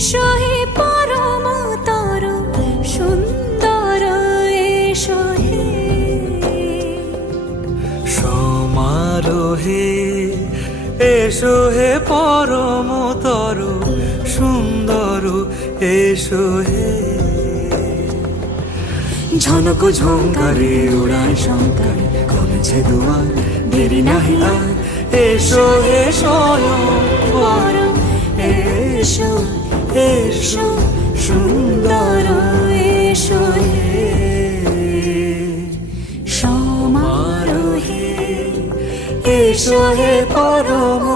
এসো হে পরমতর সুন্দর, এসো হে সমারোহে, এসো হে পরমতর সুন্দর, এসো হে। ঝনক ঝঙ্কারে উড়ায় শঙ্কারে কমেছে দুয়ার, দেরি নাহি আর, এসো হে স্বয়ংবর, এসো এসো সুন্দর, এসো হে সমারোহে, এসো হে পরম